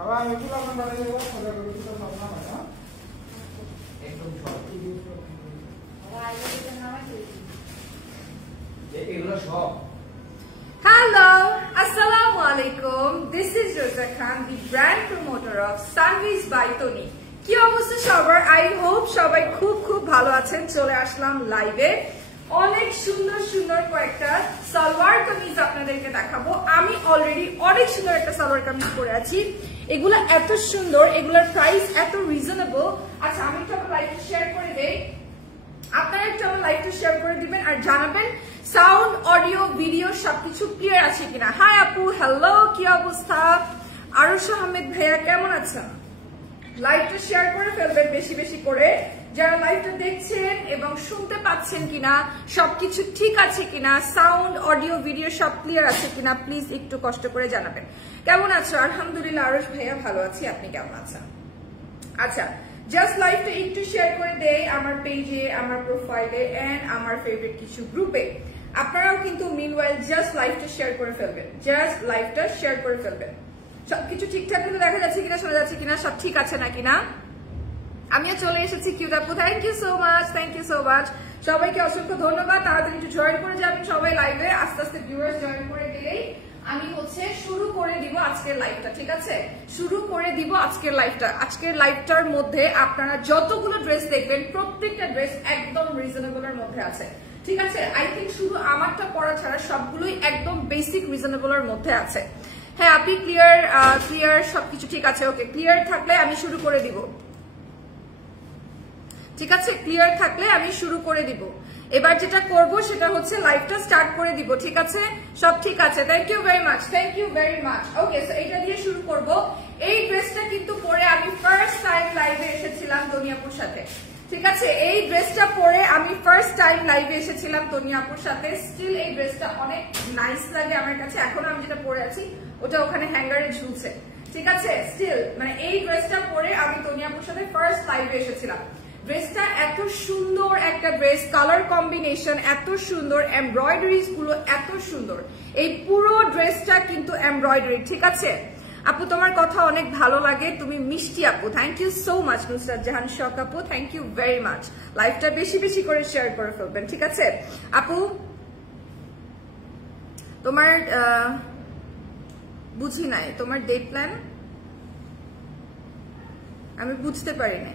Hello, Assalamu alaikum. This is Rosa Khan, the brand promoter of Sunrise by Tony. কি অবস্থা সবার? I hope সবাই খুব খুব ভালো আছেন। চলে আসলাম লাইভে। অনেক সুন্দর সুন্দর কয়েকটা সালোয়ার কামিজ আপনাদেরকে দেখাবো। আমি অলরেডি অনেক সুন্দর একটা সালোয়ার কামিজ পরে আছি। এগুলা এত সুন্দর, এগুলার প্রাইস এত রিজনেবল। আচ্ছা, আমি একটু আমার লাইভটা শেয়ার করে দেই। আপনারা একটু আমার লাইভটা শেয়ার করে দিবেন আর জানাবেন সাউন্ড, অডিও, ভিডিও সবকিছু ক্লিয়ার আছে কিনা। হাই আপু, হ্যালো, কি অবস্থা? আরশ আহমেদ ভাইয়া কেমন আছেন? লাইভটা শেয়ার করে ফেলবেন বেশি বেশি করে। যারা লাইভটা দেখছেন এবং শুনতে পাচ্ছেন কিনা, সবকিছু ঠিক আছে কিনা, সাউন্ড, অডিও, ভিডিও সব ক্লিয়ার আছে কিনা, প্লিজ একটু কষ্ট করে জানাবেন। কেমন আছো? আলহামদুলিল্লাহ আরশ ভাইয়া ভালো আছি, আপনি কেমন আছেন? আচ্ছা, জাস্ট লাইভটা একটু শেয়ার করে দেই আমার পেজে, আমার প্রোফাইলে এন্ড আমার ফেভারিট কিছু গ্রুপে। আপনারাও কিন্তু মিনওয়াইল জাস্ট লাইভটা শেয়ার করে ফেলবেন, জাস্ট লাইভটা শেয়ার করে ফেলবেন। সবকিছু ঠিকঠাক মতো দেখা যাচ্ছে কিনা, শোনা যাচ্ছে কিনা, সব ঠিক আছে নাকি না? আমিও চলে এসেছি কিউট আপু, thank you so much, thank you so much. সবাইকে অসংখ্য ধন্যবাদ। তাড়াতাড়ি একটু জয়েন করে যাবেন সবাই লাইভে। আস্তে আস্তে ভিউয়ার্স জয়েন করে গেলেই আমি শুরু করে দিব আজকের লাইভটা। ঠিক আছে, শুরু করে দিব আজকের লাইভটা। আজকের লাইভটার মধ্যে আপনারা যতগুলো ড্রেস দেখবেন প্রত্যেকটা ড্রেস একদম রিজনেবলের মধ্যে আছে। ঠিক আছে, আই থিঙ্ক শুধু আমারটা পরা ছাড়া সবগুলোই একদম বেসিক রিজনেবলের মধ্যে আছে। হ্যাঁ, আপনি ক্লিয়ার সবকিছু ঠিক আছে? ওকে, ক্লিয়ার থাকলে আমি শুরু করে দিব। ঠিক আছে, ক্লিয়ার থাকলে আমি শুরু করে দিব। এবার যেটা করব সেটা হচ্ছে লাইভটা স্টার্ট করে দিব। ঠিক আছে, সব ঠিক আছে। Thank you very much, thank you very much. Okay, so এটা দিয়ে শুরু করব। এই ড্রেসটা কিন্তু পরে আমি ফার্স্ট টাইম লাইভে এসেছিলাম তনিয়াপুর সাথে। ঠিক আছে, এই ড্রেসটা পরে আমি ফার্স্ট টাইম লাইভে এসেছিলাম তনিয়াপুর সাথে। স্টিল এই ড্রেসটা অনেক নাইস লাগে আমার কাছে। এখন আমি যেটা পরে আছি ওটা ওখানে হ্যাঙ্গারে ঝুলছে। ঠিক আছে, স্টিল মানে এই ড্রেসটা পরে আমি তনিয়াপুর সাথে ফার্স্ট লাইভে এসেছিলাম। ড্রেসটা এত সুন্দর একটা ড্রেস, কালার কম্বিনেশন এত সুন্দর, এমব্রয়ডারিজ গুলো এত সুন্দর। এই পুরো ড্রেসটা কিন্তু এমব্রয়ডারি। ঠিক আছে আপু, তোমার কথা অনেক ভালো লাগে, তুমি মিষ্টি আপু। Thank you so much Nusrat Jahan Shokh আপু, থ্যাংক ইউ ভেরি মাচ। লাইভটা বেশি বেশি করে শেয়ার করে ফেলবেন। ঠিক আছে আপু, তোমার বুঝি নাই তোমার ডে প্ল্যান, আমি বুঝতে পারি না।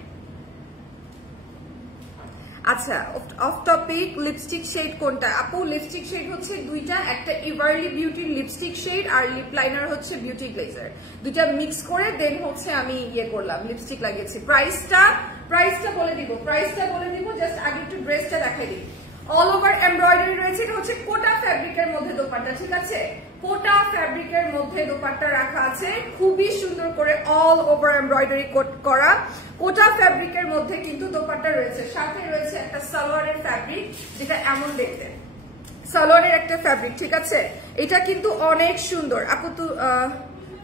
আচ্ছা, অফ টপিক, লিপস্টিক শেড কোনটা আপু? লিপস্টিক শেড হচ্ছে দুইটা, একটা ইভারলি বিউটির লিপস্টিক শেড আর লিপ লাইনার হচ্ছে বিউটি গ্লেজার। দুইটা মিক্স করে দেন হচ্ছে আমি করলাম, লিপস্টিক লাগিয়েছি। প্রাইসটা বলে দিব, জাস্ট আগে একটু ড্রেসটা দেখাই দিই। অল ওভার এমব্রয়ডারি রয়েছে। এটা হচ্ছে কোটা ফ্যাব্রিকের মধ্যে দোপাট্টা। ঠিক আছে, কোটা ফ্যাব্রিকের মধ্যে দোপাট্টা রাখা আছে, খুবই সুন্দর করে অল ওভার এমব্রয়ডারি করা কোটা ফ্যাব্রিকের মধ্যে কিন্তু দোপাট্টা রয়েছে। সাথে রয়েছে একটা সালোয়ারের ফ্যাব্রিক, যেটা এমন দেখতে, সালোয়ারের একটা ফ্যাব্রিক। ঠিক আছে, এটা কিন্তু অনেক সুন্দর।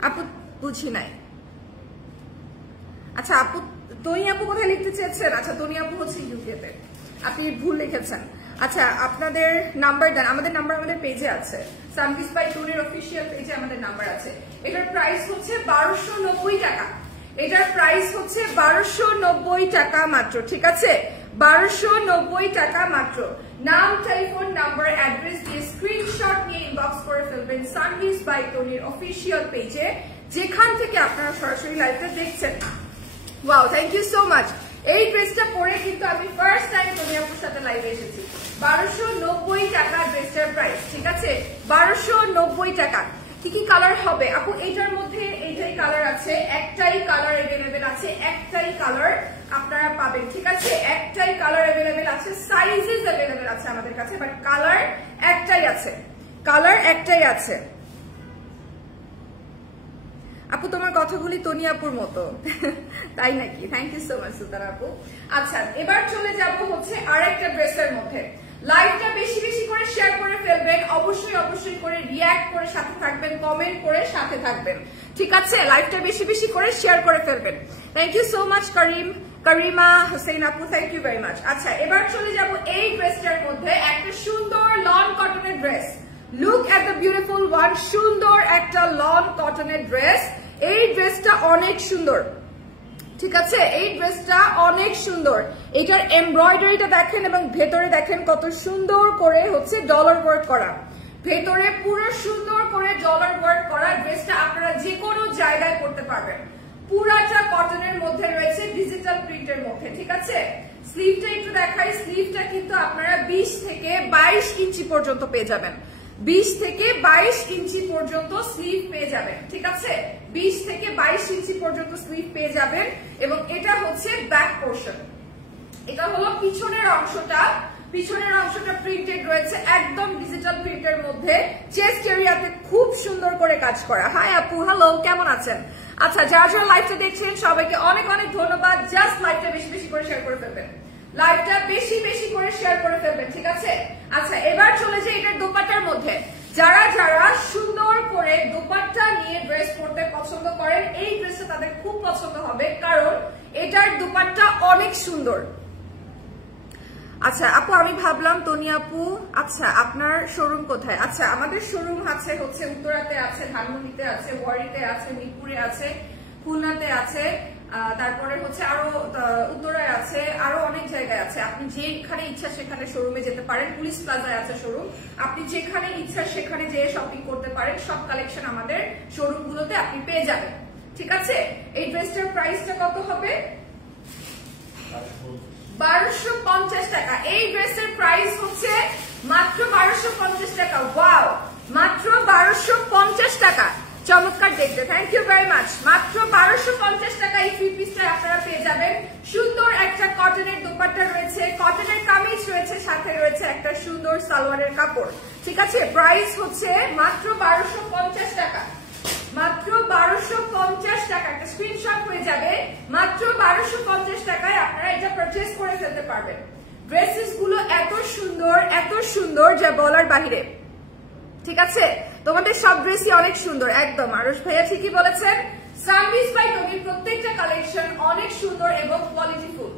আপু বুঝি নাই। আচ্ছা আপু, তনি আপু কোথায় লিখতে চেয়েছেন? আচ্ছা, তনি আপু হচ্ছে ইউকেতে, আপনি ভুল লিখেছেন। আচ্ছা, আপনাদের নাম্বার দেন। আমাদের নাম্বার আমাদের পেজে আছে, সানভিস বাই টনির অফিসিয়াল পেজে আমাদের নাম্বার আছে। এটার প্রাইস হচ্ছে 1290 টাকা। এটার প্রাইস হচ্ছে 1290 টাকা মাত্র। ঠিক আছে, 1290 টাকা মাত্র। নাম, টেলিফোন নাম্বার, অ্যাড্রেস দিয়ে স্ক্রিনশট নিয়ে ইনবক্স করে ফেলবেন সানভিস বাই টনির অফিসিয়াল পেজে, যেখান থেকে আপনারা সরাসরি লাইভটা দেখছেন। Wow, thank you so much. এই ড্রেসটা পরে কিন্তু আমি ফার্স্ট টাইম তনিয়াপুর সাথে লাইভে এসেছি। 1290 টাকা ড্রেসটার প্রাইস। ঠিক আছে, 1290 টাকা। কি কি কালার হবে আপু? এইটার মধ্যে এইটাই কালার আছে, একটাই কালার অ্যাভেলেবেল আছে, একটাই কালার আপনারা পাবেন। ঠিক আছে, একটাই কালার অ্যাভেলেবেল আছে, সাইজেস অ্যাভেলেবেল আছে আমাদের কাছে, বাট কালার একটাই আছে, কালার একটাই আছে। আপু, তোমার কথাগুলি তনি আপুর মতো, তাই নাকি? থ্যাংক ইউ সো মাচ সুতার আপু। আচ্ছা, এবার চলে যাব হচ্ছে আরেকটা ড্রেসের মধ্যে। লাইভটা বেশি বেশি করে শেয়ার করে ফেলবেন, অবশ্যই করে রিঅ্যাক্ট করে সাথে থাকবেন, কমেন্ট করে সাথে থাকবেন। ঠিক আছে, লাইভটা বেশি বেশি করে শেয়ার করে ফেলবেন। Thank you so much Karima Hossain আপু, থ্যাংক ইউ ভেরি মাচ। আচ্ছা, এবার চলে যাব এই ড্রেসটার মধ্যে, একটা সুন্দর লন কটনের dress. Look at the beautiful one, সুন্দর একটা লন কটনের ড্রেস। এই ড্রেসটা অনেক সুন্দর, ঠিক আছে? এই ড্রেসটা অনেক সুন্দর। এটার এমব্রয়ডারিটা দেখেন এবং ভেতরে দেখেন কত সুন্দর করে হচ্ছে ডলার ওয়ার্ক করা, ভেতরে পুরো সুন্দর করে ডলার ওয়ার্ক করা। ড্রেসটা আপনারা যে কোনো জায়গায় পড়তে পারবেন। পুরাটা কটনের মধ্যে রয়েছে, ডিজিটাল প্রিন্টের মধ্যে, ঠিক আছে? স্লিভটা একটু দেখাই। স্লিভটা কিন্তু আপনারা 20 থেকে 22 ইঞ্চি পর্যন্ত পেয়ে যাবেন। 20 থেকে 22 ইঞ্চি পর্যন্ত স্লিভ পেয়ে যাবেন, ঠিক আছে? 20 থেকে 22 ইঞ্চি পর্যন্ত স্লিভ পেয়ে যাবেন। এবং এটা হচ্ছে ব্যাক পোর্শন। এটা হলো পিছনের অংশটা, পিছনের অংশটা প্রিন্টেড রয়েছে একদম ডিজিটাল প্রিন্টের মধ্যে। চেস্ট এরিয়াতে খুব সুন্দর করে কাজ করা। হাই আপু, হ্যালো, কেমন আছেন? আচ্ছা, যারা যারা লাইভটা দেখছেন সবাইকে অনেক অনেক ধন্যবাদ। জাস্ট লাইভটা বেশি বেশি করে শেয়ার করে ফেলবেন, লাইভটা বেশি বেশি করে শেয়ার করে ফেলবেন, ঠিক আছে? আচ্ছা, এবার চলে যাই এটার দোপাট্টার মধ্যে। যারা যারা সুন্দর করে দোপাট্টা নিয়ে ড্রেস পরতে পছন্দ করেন, এই ড্রেসটা তাদের খুব পছন্দ হবে, কারণ এটার দোপাট্টা অনেক সুন্দর। আচ্ছা আপু, আমি ভাবলাম তনি আপু, আচ্ছা আপনার শোরুম কোথায়? আচ্ছা, আমাদের শোরুম আছে হচ্ছে উত্তরাতে আছে, ধানমন্ডিতে আছে, ওয়ারিতে আছে, মিরপুরে আছে, খুলনাতে আছে, তারপরে হচ্ছে আরো উত্তরায় আছে, আরো অনেক জায়গায় আছে। আপনি যেখানে ইচ্ছা সেখানে শোরুমে যেতে পারেন। পুলিশ প্লাজায় আছে শোরুম, আপনি যেখানে ইচ্ছা সেখানে যেয়ে শপিং করতে পারেন। সব কালেকশন আমাদের শোরুম গুলোতে আপনি পেয়ে যাবেন, ঠিক আছে? এই ড্রেসটার প্রাইসটা কত হবে? 1250 টাকা। এই ড্রেসের প্রাইস হচ্ছে মাত্র 1250 টাকা। ওয়াও, মাত্র 1250 টাকা। চমৎকার দেখতে, থ্যাংক ইউ ভেরি মাচ। মাত্র 1250 টাকা এই থ্রি পিসটা আপনারা পেয়ে যাবেন। সুন্দর একটা কটনের দোপাট্টা রয়েছে, কটনের কামিজ রয়েছে, সাথে রয়েছে একটা সুন্দর সালোয়ারের কাপড়, ঠিক আছে? প্রাইস হচ্ছে মাত্র 1250 টাকা, মাত্র 1250 টাকা। একটা স্ক্রিনশট হয়ে যাবে। মাত্র 1250 টাকায় আপনারা এটা পারচেজ করে ফেলতে পারবেন। ড্রেসেস গুলো এত সুন্দর যা বলার বাহিরে, ঠিক আছে? তোমাদের সব ড্রেসই অনেক সুন্দর, একদম। আরুষ ভাইয়া ঠিকই বলেছেন। সানভিজ বাই টনির প্রত্যেকটা কালেকশন অনেক সুন্দর এবং কোয়ালিটিফুল।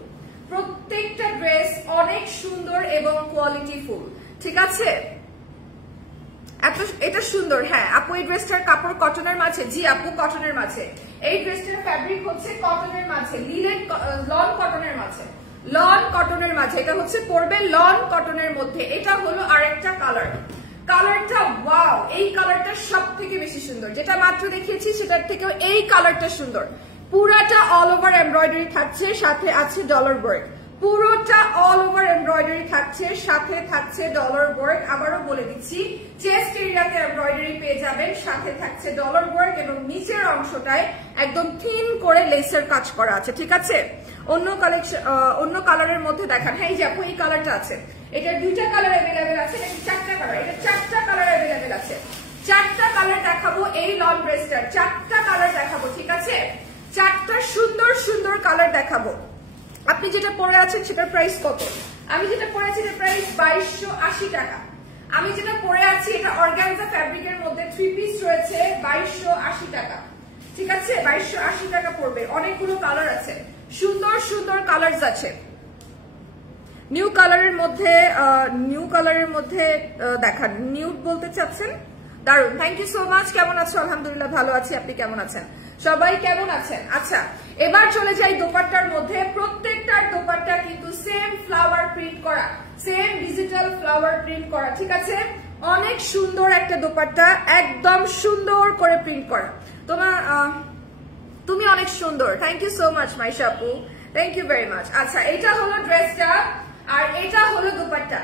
প্রত্যেকটা ড্রেস অনেক সুন্দর এবং কোয়ালিটিফুল, ঠিক আছে? এটা সুন্দর। হ্যাঁ আপু, এই ড্রেসটার কাপড় কটনের মাঝে? জি আপু, কটনের মাঝে। এই ড্রেসটার ফ্যাব্রিক হচ্ছে কটনের মাঝে, লিনেন লন কটনের মাঝে, লন কটনের মাঝে। এটা হচ্ছে পরবে লন কটনের মধ্যে। এটা হলো আরেকটা কালার, কালারটা ওয়াও, এই কালারটা সব থেকে বেশি সুন্দর। যেটা মাত্র দেখিয়েছি সেটার থেকেও এই কালারটা সুন্দর। পুরাটা অল ওভার এমব্রয়ডারি থাকছে, সাথে আছে ডলার ওয়ার্ক। পুরোটা অল ওভার এমব্রয়ডারি থাকছে, সাথে থাকছে ডলার ওয়ার্ক। আবারও বলে দিচ্ছি, চেস্ট এরিয়াতে এমব্রয়ডারি পেয়ে যাবেন, সাথে থাকছে ডলার ওয়ার্ক এবং নিচের অংশটায় একদম থিন করে লেসের কাজ করা আছে, ঠিক আছে? অন্য কালেকশন, অন্য কালারের মধ্যে দেখান। হ্যাঁ, এই যে আপু, এই কালারটা আছে। এটার দুইটা কালার অ্যাভেলেবেল আছে, এটা 4টা কালার, এটা 4টা কালার অ্যাভেলেবেল আছে। 4টা কালার দেখাবো এই লং ড্রেসটার, 4টা কালার দেখাবো, ঠিক আছে? 4টা সুন্দর সুন্দর কালার দেখাবো। আপনি যেটা পরে আছেন সেটার প্রাইস কত? আমি যেটা পরে আছি এটার প্রাইস 2280 টাকা। আমি যেটা পরে আছি এটা অর্গানজা ফ্যাব্রিকের মধ্যে থ্রি পিস রয়েছে, 2280 টাকা, ঠিক আছে? 2280 টাকা পড়বে। অনেকগুলো কালার আছে, সুন্দর সুন্দর কালার আছে। নিউ কালারের মধ্যে দেখান। নিউড বলতে চাচ্ছেন? দারুন, থ্যাংক ইউ সো মাচ। কেমন আছো? আলহামদুলিল্লাহ ভালো আছি, আপনি কেমন আছেন? সবাই কেমন আছেন? আচ্ছা, এবার চলে যাই দোপাট্টার মধ্যে। প্রত্যেকটার দোপাট্টা কিন্তু সেম ফ্লাওয়ার প্রিন্ট করা, সেম ডিজিটাল ফ্লাওয়ার প্রিন্ট করা, ঠিক আছে? অনেক সুন্দর একটা দোপাট্টা, একদম সুন্দর করে প্রিন্ট করা। তুমি অনেক সুন্দর, thank you so much Maisha আপু, থ্যাংক ইউ ভেরি মাচ। আচ্ছা, এটা হলো ড্রেসটা, আর এটা হলো দোপাট্টা,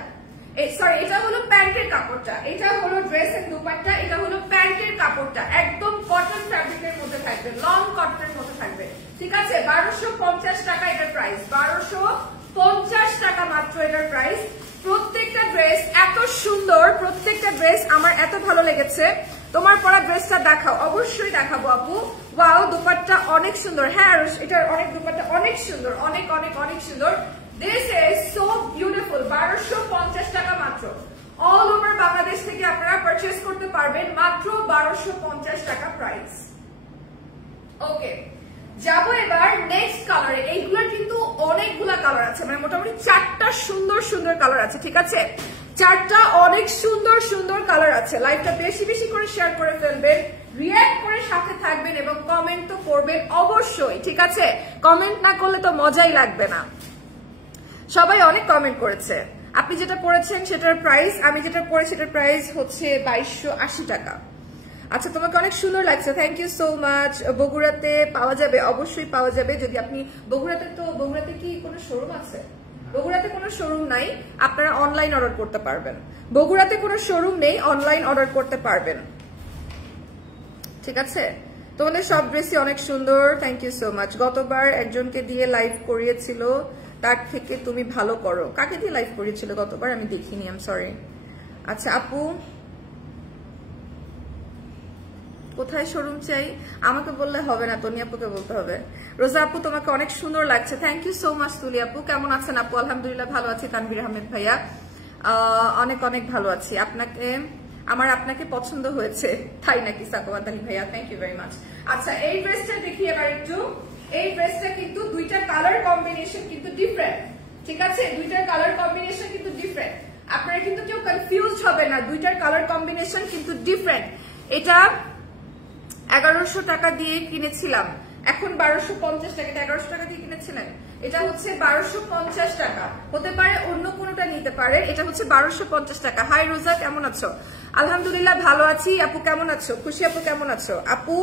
সরি এটা হলো প্যান্টের কাপড়টা। এটা হলো ড্রেস এর দোপাট্টা, এটা হলো প্যান্টের কাপড়টা। একদম কটন ফ্যাব্রিকের মধ্যে থাকবে, লং কটনের মধ্যে থাকবে, ঠিক আছে? 1250 টাকা এটার প্রাইস, 1250 টাকা মাত্র এটার প্রাইস। প্রত্যেকটা ড্রেস এত সুন্দর, প্রত্যেকটা ড্রেস আমার এত ভালো লেগেছে। তোমার পরা ড্রেসটা দেখাও, অবশ্যই দেখাবো আপু। ওয়াও, দোপাট্টা অনেক সুন্দর। হ্যাঁ, এটার অনেক দোপাট্টা অনেক সুন্দর, অনেক অনেক অনেক সুন্দর। This is so beautiful. 1250 টাকা মাত্র। অল ওভার বাংলাদেশ থেকে আপনারা পারচেজ করতে পারবেন মাত্র 1250 টাকা প্রাইস। ওকে, যাবো এবার নেক্সট কালারে। এইগুলোর কিন্তু অনেকগুলা কালার আছে, মানে মোটামুটি 4টা সুন্দর সুন্দর কালার আছে, ঠিক আছে? 4টা অনেক সুন্দর সুন্দর কালার আছে। লাইভটা বেশি বেশি করে শেয়ার করে ফেলবেন, রিঅ্যাক্ট করে সাথে থাকবেন এবং কমেন্ট তো করবেন অবশ্যই, ঠিক আছে? কমেন্ট না করলে তো মজাই লাগবে না। সবাই অনেক কমেন্ট করেছে। আপনি যেটা পড়েছেন সেটার প্রাইস, আমি যেটা পড়ে সেটার প্রাইস হচ্ছে 2280 টাকা। আচ্ছা, তোমাকে অনেক সুন্দর লাগছে, থ্যাংক ইউ সো মাচ। বগুড়াতে পাওয়া যাবে? অবশ্যই পাওয়া যাবে। যদি আপনি বগুড়াতে কি কোনো শোরুম আছে? বগুড়াতে কোনো শোরুম নাই, আপনারা অনলাইন অর্ডার করতে পারবেন। বগুড়াতে কোনো শোরুম নেই, অনলাইন অর্ডার করতে পারবেন, ঠিক আছে? তোমাদের সব ড্রেসই অনেক সুন্দর, থ্যাংক ইউ সো মাচ। গতবার একজনকে দিয়ে লাইভ করিয়েছিল, তার থেকে তুমি ভালো করো। কাকে দিয়ে লাইভ করিয়েছিল গতবার? আমি দেখিনি, আই এম সরি। আচ্ছা আপু, কোথায় শোরুম চাই? আমাকে বললে হবে না, তনি আপুকে বলতে হবে। রোজা আপু, তোমাকে অনেক সুন্দর লাগছে, থ্যাংক ইউ সো মাচ। তুলি আপু, কেমন আছেন আপু? আলহামদুলিল্লাহ ভালো আছি। তানভীর আহমেদ ভাইয়া, অনেক অনেক ভালো আছি। আপনাকে পছন্দ হয়েছে, তাই নাকি? সাকোয়াত আলী ভাইয়া, থ্যাংক ইউ ভেরি মাচ। আচ্ছা, এই ড্রেসটা দেখি এবার একটু। এই ড্রেসটা কিন্তু দুইটা কালার কম্বিনেশন কিন্তু ডিফারেন্ট, ঠিক আছে? দুইটার কালার কম্বিনেশন কিন্তু ডিফারেন্ট, আপনারা কিন্তু কেউ কনফিউজড হবে না, দুইটার কালার কম্বিনেশন কিন্তু ডিফারেন্ট। এটা 1100 টাকা দিয়ে কিনেছিলাম, এখন 1250 টাকা। এটা 1100 টাকা দিয়ে কিনেছিলেন, এটা হচ্ছে 1250 টাকা। হতে পারে অন্য কোনোটা নিতে পারে, এটা হচ্ছে 1250 টাকা। হাই রোজা, কেমন আছো? আলহামদুলিল্লাহ ভালো আছি। আপু কেমন আছো? খুশি আপু কেমন আছো? আপু,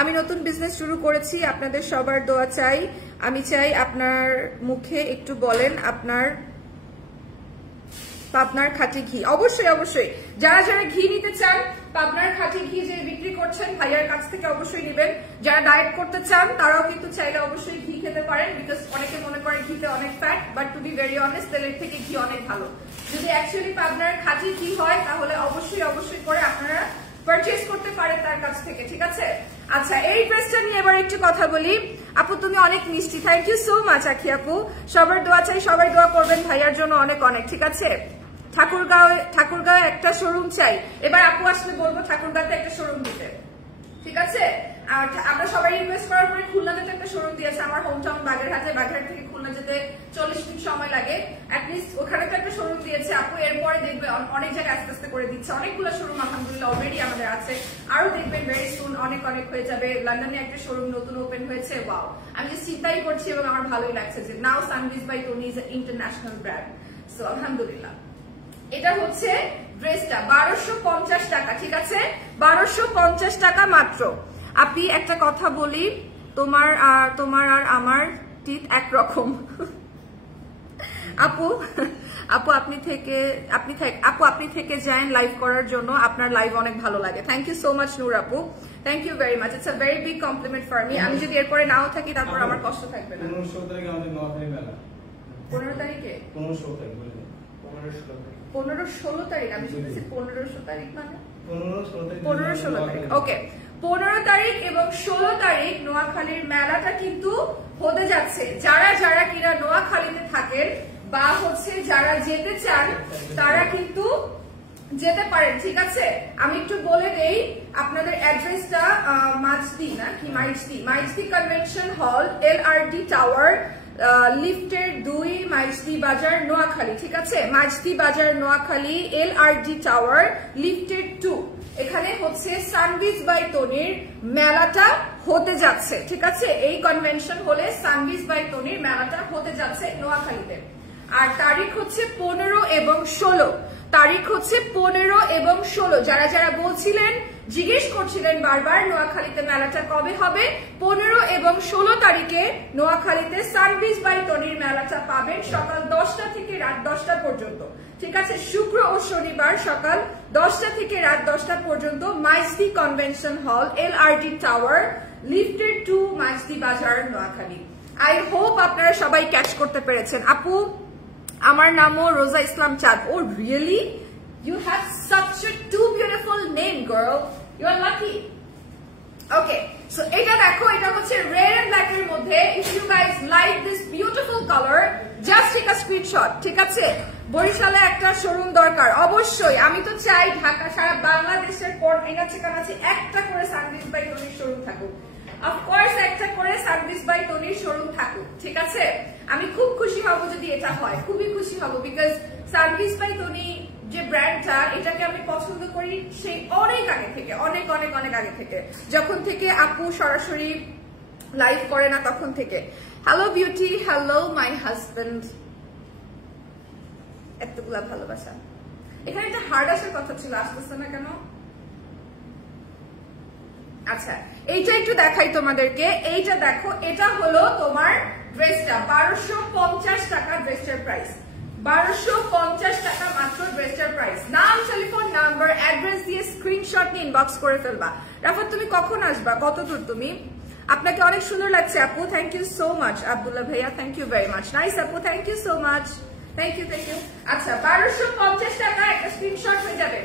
আমি নতুন বিজনেস শুরু করেছি, আপনাদের সবার দোয়া চাই। আমি চাই আপনার মুখে একটু বলেন পাবনার খাঁটি ঘি। অবশ্যই অবশ্যই, যারা যারা ঘি নিতে চান, পাবনার খাঁটি ঘি যে বিক্রি করছেন ভাইয়ার কাছ থেকে অবশ্যই নেবেন। যারা ডায়েট করতে চান তারাও কিন্তু চাইলে অবশ্যই ঘি খেতে পারেন, বিকজ অনেকে মনে করে ঘিতে অনেক fat, but to be very honest, তেলের থেকে ঘি অনেক ভালো। যদি অ্যাকচুয়ালি পাবনার খাঁটি ঘি হয় তাহলে অবশ্যই অবশ্যই করে আপনারা পারচেজ করতে পারেন তার কাছ থেকে, ঠিক আছে? আচ্ছা, এই ড্রেসটা নিয়ে এবার একটু কথা বলি। আপু তুমি অনেক মিষ্টি, থ্যাংক ইউ সো মাচ আখি আপু। সবার দোয়া চাই, সবাই দোয়া করবেন ভাইয়ার জন্য অনেক অনেক, ঠিক আছে? ঠাকুরগাঁও একটা শোরুম চাই। এবার আপু আসলে বলবো ঠাকুরগাঁওতে একটা শোরুম দিতে, ঠিক আছে? আর আমরা সবাই রিকোয়েস্ট করার পরে খুলনাতে একটা শোরুম দিয়েছে, আমার হোম টাউন বাগেরহাটে। বাগেরহাট থেকে খুলনা যেতে 40 মিনিট সময় লাগে, অ্যাটলিস্ট ওখানে তো একটা শোরুম দিয়েছে আপু। এরপরে দেখবে অনেক জায়গায় আস্তে আস্তে করে দিচ্ছে, অনেকগুলো শোরুম আলহামদুলিল্লাহ অলরেডি আমাদের আছে, আরো দেখবেন ভেরি সুন অনেক অনেক হয়ে যাবে। লন্ডনে একটা শোরুম নতুন ওপেন হয়েছে, ওয়াও, আমি চিন্তাই করছি এবং আমার ভালোই লাগছে যে now Sanviz by Tony is international brand. So আলহামদুলিল্লাহ। এটা হচ্ছে ড্রেসটা 1250 টাকা, ঠিক আছে? 1250 টাকা মাত্র। আপনি একটা কথা বলি, তোমার আর আমার টিথ একরকম। আপু আপনি থেকে যান লাইভ করার জন্য, আপনার লাইভ অনেক ভালো লাগে। Thank you so much Noor আপু, thank you very much. It's a very big compliment for me. আমি যদি এরপরে নাও থাকি তারপর আমার কষ্ট থাকবে না। 15 তারিখে আমাদের নোয়াখালী মেলা। 15 তারিখে? 15 তারিখ বলে 15-16 তারিখ। আমি শুনেছি 15 তারিখ, মানে 15-16 তারিখ। ওকে, 15 তারিখ এবং 16 তারিখ নোয়াখালীর মেলাটা কিন্তু হতে যাচ্ছে। যারা যারা কিনা নোয়াখালীতে থাকেন বা হচ্ছে যারা যেতে চান তারা কিন্তু যেতে পারেন, ঠিক আছে? আমি একটু বলে দেই আপনাদের অ্যাড্রেসটা। Maijdee convention hall, LRD tower, লিফটের 2, মাইজদি বাজার নোয়াখালী, ঠিক আছে? মাইজদি বাজার নোয়াখালী, LRD টাওয়ার, লিফটের 2। এখানে হচ্ছে সানভিজ বাই তনির মেলাটা হতে যাচ্ছে, ঠিক আছে? এই কনভেনশন হলে সানভিজ বাই তনির মেলাটা হতে যাচ্ছে নোয়াখালীতে। আর তারিখ হচ্ছে 15 এবং 16। তারিখ হচ্ছে 15 এবং 16। যারা যারা বলছিলেন, জিজ্ঞেস করছিলেন বারবার নোয়াখালীতে মেলাটা কবে হবে, 15 এবং 16 তারিখে নোয়াখালীতে সানভিজ বাই তনির মেলাটা পাবেন সকাল 10টা থেকে রাত 10টা পর্যন্ত, ঠিক আছে? শুক্র ও শনিবার সকাল 10টা থেকে রাত 10টা পর্যন্ত, Maijdee convention hall, LRD tower, লিফটের 2, মাইজদি বাজার নোয়াখালী। আই হোপ আপনারা সবাই ক্যাচ করতে পেরেছেন। আপু আমার নামও রোজা ইসলাম চাঁদ। ও really? You have such a too beautiful name, girl. You are lucky. Okay, so এটা দেখো, এটা হচ্ছে red and black এর মধ্যে। If you guys like this beautiful color, just take a screenshot, ঠিক আছে? বরিশালে একটা শোরুম দরকার অবশ্যই। আমি তো চাই ঢাকা সারা বাংলাদেশের কাছে একটা করে সানভিজ বাই টনির শোরুম থাকুক। অফকোর্স একটা করে সানভিজ বাই টনির শোরুম থাকুক, ঠিক আছে? আমি খুব খুশি হব যদি এটা হয়, খুবই খুশি হব, বিকজ সানভিজ বাই টনি যে ব্র্যান্ডটা, এটাকে আমি পছন্দ করি সেই অনেক আগে থেকে, অনেক অনেক অনেক আগে থেকে, যখন থেকে আপু সরাসরি লাইভ করে না তখন থেকে। Hello beauty, hello my husband, এতগুলা ভালোবাসা। এখানে একটা হার্ড আসার কথা ছিল, আসতেছে না কেন? আচ্ছা, এইটা একটু দেখাই তোমাদেরকে। এইটা দেখো, এটা হলো তোমার ড্রেসটা, 1250 টাকা ড্রেসটার প্রাইস, 1250 টাকা মাত্র ড্রেসটার প্রাইস। নাম, টেলিফোন নাম্বার, অ্যাড্রেস দিয়ে স্ক্রিনশট নিয়ে ইনবক্স করে ফেলবা। রাফাত তুমি কখন আসবা, কত দূর তুমি? আপনাকে অনেক সুন্দর লাগছে আপু, thank you so much. Abdullah ভাইয়া, thank you very much. Nice আপু, thank you so much, thank you thank you. আচ্ছা, 1250 টাকা একটা স্ক্রিনশট হয়ে যাবে,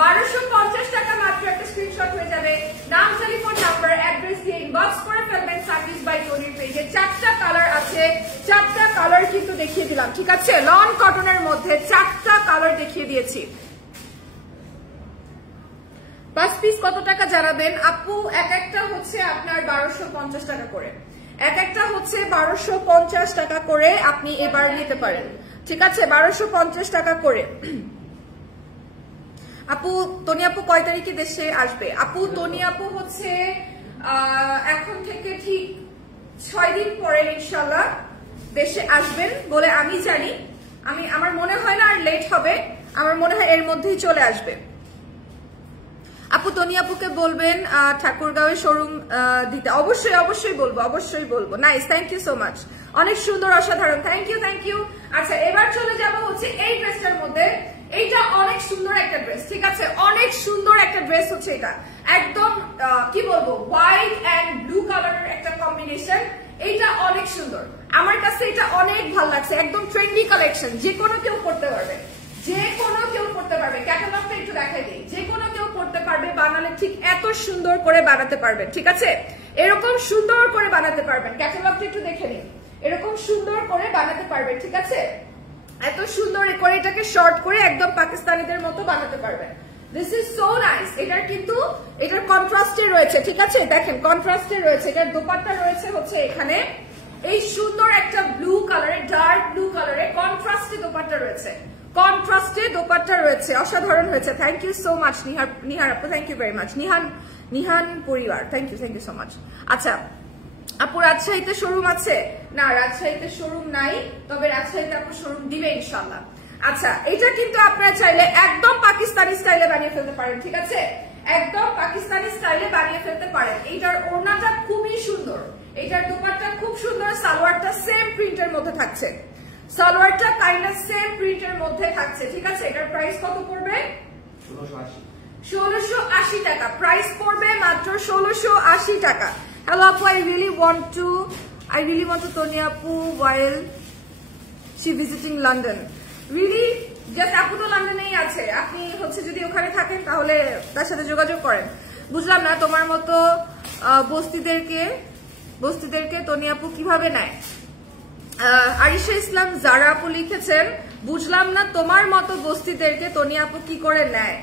1250 টাকা মাত্র একটা স্ক্রিনশট হয়ে যাবে। নাম, টেলিফোন নাম্বার, অ্যাড্রেস দিয়ে ইনবক্স করে ফেলবেন সানভিজ বাই তনির পেজে। 4টা কালার আছে, 4টা কালার কিন্তু দেখিয়ে দিলাম, ঠিক আছে? লন কটনের মধ্যে 4টা কালার দেখিয়ে দিয়েছি। 5 পিস কত টাকা জানাবেন আপু? এক একটা হচ্ছে আপনার 1250 টাকা করে, এক একটা হচ্ছে 1250 টাকা করে আপনি এবার নিতে পারেন, ঠিক আছে? 1250 টাকা করে। আপু তনি আপু কয় তারিখে দেশে আসবে? আপু তনি আপু হচ্ছে এখন থেকে ঠিক 6 দিন পরে ইনশাল্লাহ দেশে আসবেন বলে আমি জানি। আমার মনে হয় না আর লেট হবে, আমার মনে হয় এর মধ্যেই চলে আসবে। আপু তনি আপুকে বলবেন ঠাকুরগাঁওয়ে শোরুম দিতে। অবশ্যই অবশ্যই বলবো, অবশ্যই বলবো। Nice, thank you so much, অনেক সুন্দর, অসাধারণ, থ্যাংক ইউ থ্যাংক ইউ। আচ্ছা, এবার চলে যাব হচ্ছে এই ড্রেসটার মধ্যে। এইটা অনেক সুন্দর একটা ড্রেস, ঠিক আছে? অনেক সুন্দর একটা ড্রেস হচ্ছে এটা, একদম কি বলবো, হোয়াইট এন্ড ব্লু কালারের একটা কম্বিনেশন। এইটা অনেক সুন্দর, আমার কাছে এটা অনেক ভালো লাগছে, একদম ট্রেন্ডি কালেকশন, যে কোনো কেউ পড়তে পারবে, যে কোনো কেউ পড়তে পারবে। ক্যাটালগটা একটু দেখাই দিই, যে কোনো কেউ পড়তে পারবে, বানালে ঠিক এত সুন্দর করে বানাতে পারবেন, ঠিক আছে? এরকম সুন্দর করে বানাতে পারবেন, ক্যাটালগটা একটু দেখে নিন, এরকম সুন্দর করে বানাতে পারবেন, ঠিক আছে? এত সুন্দর করে এটাকে শর্ট করে একদম পাকিস্তানিদের মতো বানাতে পারবেন। This is so nice. এটার কিন্তু এটার কন্ট্রাস্টে রয়েছে, ঠিক আছে? দেখেন কন্ট্রাস্টে রয়েছে, এটার দোপাট্টা রয়েছে হচ্ছে এখানে এই সুন্দর একটা ব্লু কালারে, ডার্ক ব্লু কালারে কন্ট্রাস্টে দোপাট্টা রয়েছে, কন্ট্রাস্টে দোপাট্টা রয়েছে, অসাধারণ হয়েছে। Thank you so much Nihar আপু, thank you very much. Nihan পরিবার, থ্যাংক ইউ সো মাচ। আচ্ছা আপু রাজশাহীতে শোরুম আছে? না, রাজশাহীতে শোরুম নাই, তবে রাজশাহীতে আপু শোরুম দিবে ইনশাল্লাহ। আচ্ছা, এটা কিন্তু আপনারা চাইলে একদম পাকিস্তানি স্টাইলে বানিয়ে ফেলতে পারেন, ঠিক আছে? একদম পাকিস্তানি স্টাইলে বানিয়ে ফেলতে পারেন। এইটার ওড়নাটা খুবই সুন্দর, এটার দোপাট্টা খুব সুন্দর, সালোয়ারটা সেম প্রিন্টের মধ্যে থাকছে, সালোয়ারটা কাইন্ড অফ সেম প্রিন্টের মধ্যে থাকছে, ঠিক আছে? এটার প্রাইস কত পড়বে? 1680 টাকা প্রাইস পড়বে, মাত্র 1680 টাকা। Hello Apu, I really want to Toni Apu while she visiting London. Really? Just Apu তো লন্ডনেই আছে, আপনি হচ্ছে যদি ওখানে থাকেন তাহলে তার সাথে যোগাযোগ করেন। বুঝলাম না তোমার মতো বস্তিদেরকে তনি আপু কিভাবে নেয়? আরিশা ইসলাম জারা আপু লিখেছেন, বুঝলাম না তোমার মতো বস্তিদেরকে তনি আপু কি করে নেয়।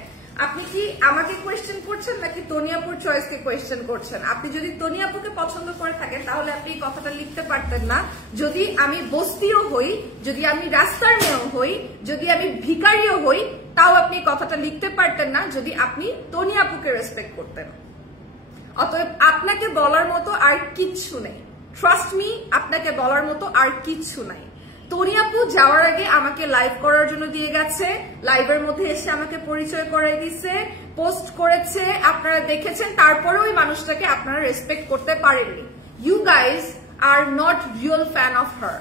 আপনি কি আমাকে কোয়েশ্চেন করছেন নাকি তনি আপুর চয়েসকে কোয়েশ্চেন করছেন? আপনি যদি তনি আপুকে পছন্দ করে থাকেন তাহলে আপনি এই কথাটা লিখতে পারতেন না। যদি আমি বস্তিও হই, যদি আমি রাস্তার মেয়েও হই, যদি আমি ভিখারিও হই, তাও আপনি কথাটা লিখতে পারতেন না যদি আপনি তনি আপুকে রেসপেক্ট করতেন। অতএব আপনাকে বলার মতো আর কিচ্ছু নেই, ট্রাস্ট মি, আপনাকে বলার মতো আর কিচ্ছু নাই। তনি আপু যাওয়ার আগে আমাকে লাইভ করার জন্য দিয়ে গেছে, লাইভের মধ্যে এসে আমাকে পরিচয় করাই দিছে, পোস্ট করেছে, আপনারা দেখেছেন, তারপরে ওই মানুষটাকে আপনারা রেসপেক্ট করতে পারেননি। You guys are not real fan of her,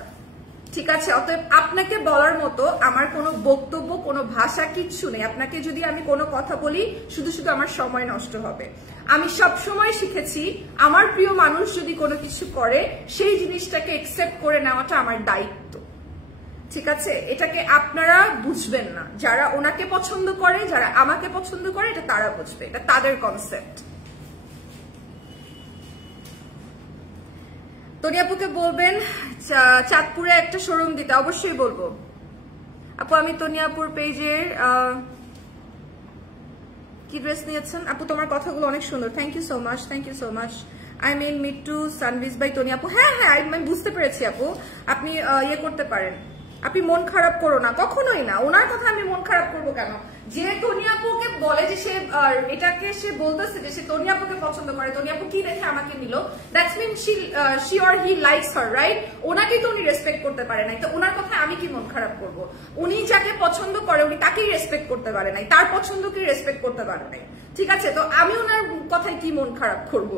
ঠিক আছে? অতএব আপনাকে বলার মতো আমার কোনো বক্তব্য, কোনো ভাষা কিচ্ছু নেই। আপনাকে যদি আমি কোনো কথা বলি শুধু শুধু আমার সময় নষ্ট হবে। আমি সব সময় শিখেছি আমার প্রিয় মানুষ যদি কোনো কিছু করে সেই জিনিসটাকে একসেপ্ট করে নেওয়াটা আমার দায়িত্ব, ঠিক আছে? এটাকে আপনারা বুঝবেন না, যারা ওনাকে পছন্দ করে, যারা আমাকে পছন্দ করে, এটা তারা বুঝবে, এটা তাদের কনসেপ্ট। তনি আপুকে বলবেন চাঁদপুরে একটা শোরুম দিতে। অবশ্যই বলবো আপু। আমি তনি আপুর পেজের কি ড্রেস নিয়েছেন আপু? তোমার কথাগুলো অনেক সুন্দর, thank you so much, thank you so much. I mean meet to Sanviz by Toni আপু। হ্যাঁ হ্যাঁ, আমি বুঝতে পেরেছি আপু, আপনি ইয়ে করতে পারেন, আপনি মন খারাপ করো না, কখনোই না। ওনার কথা আমি মন খারাপ করবো কেন? যে তনি আপুকে বলে যে সে এটাকে সে বলতেছে যে সে তনি আপুকে পছন্দ করে, তনি আপু কি দেখে আমাকে নিল, that's mean she or he likes her, right? ওনাকে তো উনি রেসপেক্ট করতে পারে নাই, তো ওনার কথা আমি কি মন খারাপ করব? উনি যাকে পছন্দ করে উনি তাকেই রেসপেক্ট করতে পারে নাই, তার পছন্দকে রেসপেক্ট করতে পারে নাই, ঠিক আছে? তো আমি ওনার কথায় কি মন খারাপ করব?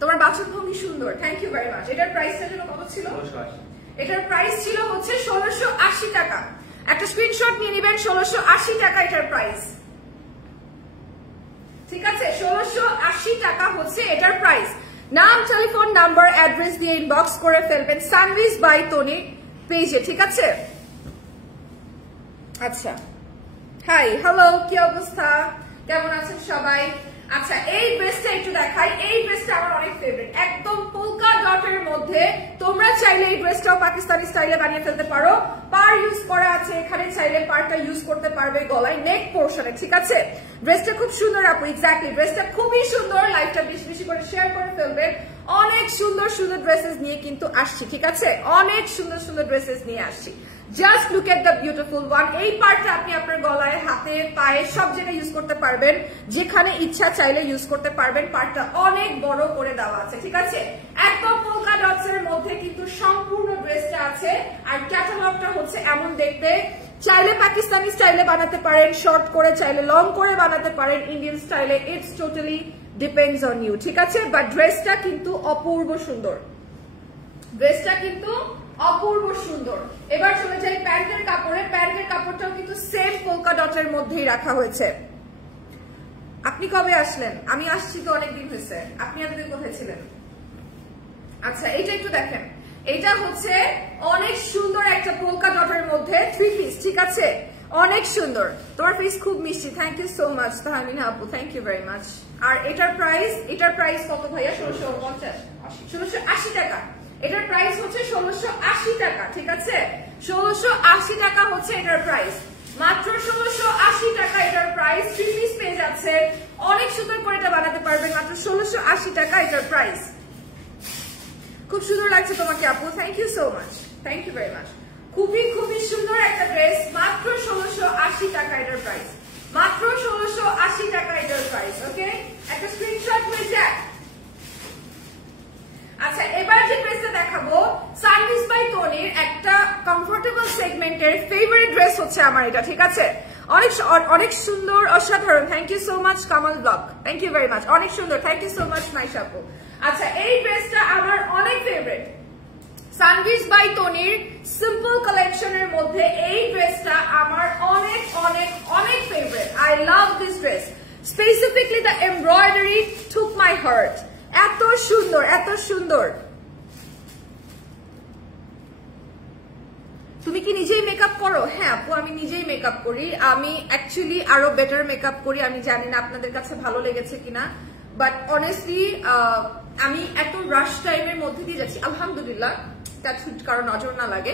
তোমার বাচনভঙ্গি সুন্দর, থ্যাংক ইউ ভেরি মাচ। এটার প্রাইসটা যেন কত ছিল? এটার প্রাইস ছিল হচ্ছে 1680 টাকা। একটা স্ক্রিনশট নিয়ে নেবেন, 1680 টাকা এটার প্রাইস, ঠিক আছে? 1680 টাকা হচ্ছে এটার প্রাইস। নাম, টেলিফোন নাম্বার, অ্যাড্রেস দিয়ে ইনবক্স করে ফেলবেন সানভিজ বাই তনি পেজে, ঠিক আছে? আচ্ছা, হাই, হ্যালো, কি অবস্থা, কেমন আছেন সবাই? আচ্ছা, এই ড্রেসটা একটু দেখাই। এই ড্রেসটা আমার অনেক ফেভারিট, একদম পোলকা ডটের মধ্যে। তোমরা চাইলে এই ড্রেসটাও পাকিস্তানি স্টাইলে বানিয়ে ফেলতে পারো। পার ইউজ করা আছে এখানে, চাইলে পারটা ইউজ করতে পারবে গলায়, নেক পোর্শনে, ঠিক আছে? ড্রেসটা খুব সুন্দর আপু, এক্স্যাক্টলি ড্রেসটা খুবই সুন্দর। লাইভটা বেশি বেশি করে শেয়ার করে ফেলবেন। অনেক সুন্দর সুন্দর ড্রেসেস নিয়ে কিন্তু আসছি, ঠিক আছে? অনেক সুন্দর সুন্দর ড্রেসেস নিয়ে আসছি। Just look at the beautiful one. এই পার্টটা আপনি আপনার গলায়, হাতে, পায়ে সব জায়গায় ইউজ করতে পারবেন, যেখানে ইচ্ছা চাইলে ইউজ করতে পারবেন। পার্টটা অনেক বড় করে দেওয়া আছে, ঠিক আছে? একদম পোলকা ডটস এর মধ্যে কিন্তু সম্পূর্ণ ড্রেসটা আছে। আর ক্যাটালগটা হচ্ছে এমন দেখতে। চাইলে পাকিস্তানি স্টাইলে বানাতে পারেন, শর্ট করে, চাইলে লং করে বানাতে পারেন, ইন্ডিয়ান স্টাইলে, it's totally depends on you, ঠিক আছে? বাট ড্রেসটা কিন্তু অপূর্ব সুন্দর, ড্রেসটা কিন্তু অপূর্ব সুন্দর। এবার চলে যাই প্যান্টের কাপড়ে। প্যান্টের কাপড়টাও কিন্তু সেম পোলকা ডটের মধ্যেই রাখা হয়েছে। আপনি কবে আসলেন? আমি আসছি তো অনেকদিন হয়েছে। আপনি এতদিন কোথায় ছিলেন? আচ্ছা, এইটা একটু দেখেন। এটা হচ্ছে অনেক সুন্দর একটা পোলকা ডটের মধ্যে 3 পিস, ঠিক আছে? অনেক সুন্দর। তোমার ফেস খুব মিষ্টি, thank you so much Tahmina আপু, থ্যাংক ইউ ভেরি মাচ। আর এটার প্রাইস কত ভাইয়া? 1650, 1680 টাকা। এটার প্রাইস হচ্ছে 1680 টাকা, ঠিক আছে? 1680 টাকা হচ্ছে এটার প্রাইস, মাত্র 1680 টাকা এটার প্রাইস। 3 পিস পেয়ে যাচ্ছে, অনেক সুন্দর করে এটা বানাতে পারবেন, মাত্র 1680 টাকা এটার প্রাইস। খুব সুন্দর লাগছে তোমাকে আপু, thank you so much, thank you very much. খুবই খুবই সুন্দর একটা ড্রেস, মাত্র 1680 টাকা এটার প্রাইস, মাত্র 1680 টাকা এটার প্রাইস। ওকে, একটা স্ক্রিনশট হয়ে যায়। আচ্ছা, এবার যে ড্রেসটা দেখাবো সানভিজ বাই তনির একটা কমফোর্টেবল সেগমেন্টের ফেভারিট ড্রেস হচ্ছে আমার এটা, ঠিক আছে? অনেক সুন্দর, অসাধারণ। Thank you so much Kamal blog, thank you very much, অনেক সুন্দর, thank you so much Naisha আপু। আচ্ছা, এই ড্রেসটা আমার অনেক ফেভারিট, সানভিজ বাই তনির সিম্পল কালেকশনের মধ্যে এই ড্রেসটা আমার অনেক অনেক অনেক favourite. I love this dress, specifically the embroidery took my heart. এত সুন্দর, এত সুন্দর। তুমি কি নিজেই মেকআপ করো? হ্যাঁ আপু, আমি নিজেই মেকআপ করি। আমি অ্যাকচুয়ালি আরো বেটার মেকআপ করি। আমি জানি না আপনাদের কাছে ভালো লেগেছে কিনা, বাট অনেস্টলি আমি এত রাশ টাইমের মধ্যে দিয়ে যাচ্ছি, আলহামদুলিল্লাহ, কারো নজর না লাগে।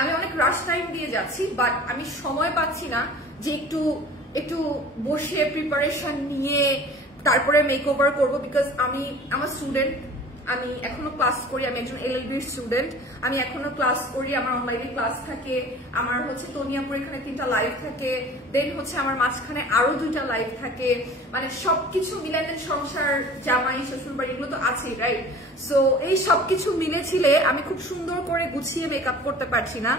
আমি অনেক রাশ টাইম দিয়ে যাচ্ছি, বাট আমি সময় পাচ্ছি না যে একটু বসে প্রিপারেশন নিয়ে তারপরে মেকওভার করবো। বিকজ আমি আমার স্টুডেন্ট, আমি এখনো ক্লাস করি, আমি একজন এলএলবির স্টুডেন্ট, আমি এখনো ক্লাস করি, আমার অনলাইনে ক্লাস থাকে, আমার হচ্ছে তনিয়াপুর এখানে 3টা লাইভ থাকে, দেন হচ্ছে আমার মাঝখানে আরো 2টা লাইভ থাকে, মানে সবকিছু মিলাতে সংসার, জামাই, শ্বশুর বাড়ি এগুলো তো আছেই, রাইট? সো এই সবকিছু মিলেছিলে আমি খুব সুন্দর করে গুছিয়ে মেকআপ করতে পারছি না,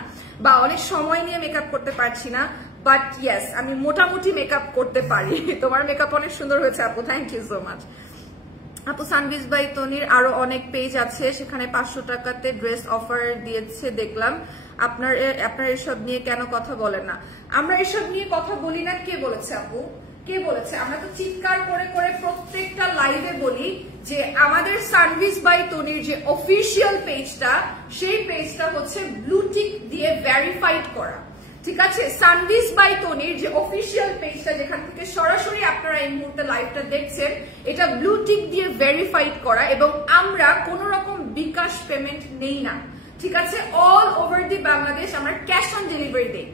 বা অনেক সময় নিয়ে মেকআপ করতে পারছি না। বাট ইয়েস, আমি মোটামুটি মেকআপ করতে পারি। তোমার মেকআপ অনেক সুন্দর হয়েছে আপু, থ্যাংক ইউ সো মাচ আপু। সানভিজ বাই তনির আরো অনেক পেজ আছে, সেখানে 500 টাকাতে ড্রেস অফার দিয়েছে দেখলাম। আপনার এসব নিয়ে কেন কথা বলেন না? আমরা এসব নিয়ে কথা বলি না। কে বলেছে আপু, কে বলেছে? আমরা তো চিৎকার করে করে প্রত্যেকটা লাইভে বলি যে আমাদের সানভিজ বাই তনির যে অফিসিয়াল পেজটা, সেই পেজটা হচ্ছে ব্লু টিক দিয়ে ভেরিফাইড করা, ঠিক আছে? সানভিজ বাই তনির যে অফিসিয়াল পেজটা, যেখান থেকে সরাসরি আপনারা এই মুহূর্তে লাইভটা দেখছেন, এটা ব্লু টিক দিয়ে ভেরিফাইড করা, এবং আমরা কোন রকম বিকাশ পেমেন্ট নেই না, ঠিক আছে? অল ওভার দি বাংলাদেশ আমরা ক্যাশ অন ডেলিভারি দেই।